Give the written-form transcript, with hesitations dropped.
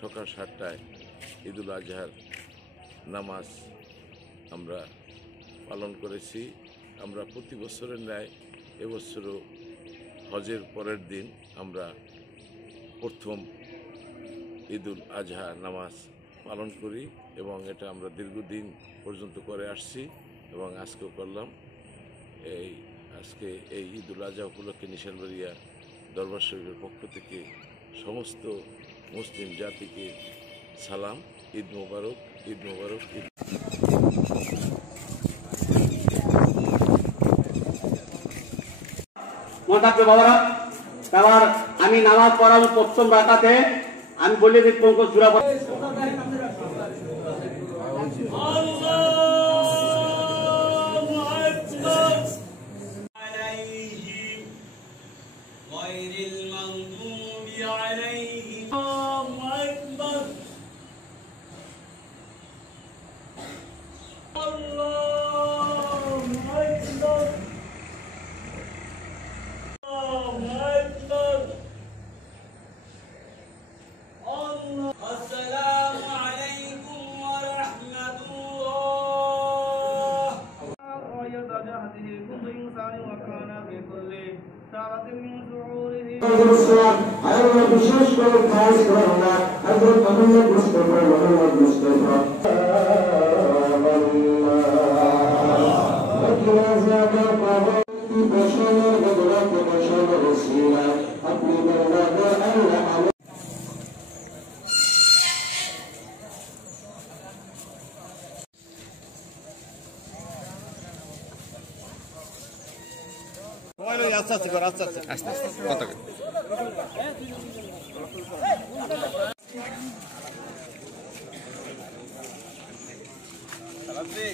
সকাল 7টায় ঈদুল আজহার নামাজ আমরা পালন করেছি। আমরা প্রতি বছরের ন্যায় এবছরও হজের পরের দিন আমরা প্রথম ঈদুল আজহা নামাজ পালন করি এবং এটা আমরা দীর্ঘদিন পর্যন্ত করে আসছি এবং আজকেও করলাম। আজকে এই ঈদুল আজহা উপলক্ষে নিশানবাড়িয়া দরবার শরীফের পক্ষ থেকে সমস্ত মুসলিম জাতিকে সালাম। ঈদ মোবারক, ঈদ মোবারক। বাবারা, এবার আমি নামাজ পড়াবো প্রথম রাকাতে। আমি বলে দিই কোন কোন সূরা পড়া। বিশেষ করে খাস করোনা হযরত মুহাম্মদ মুস্তাফা আপনি আস্তে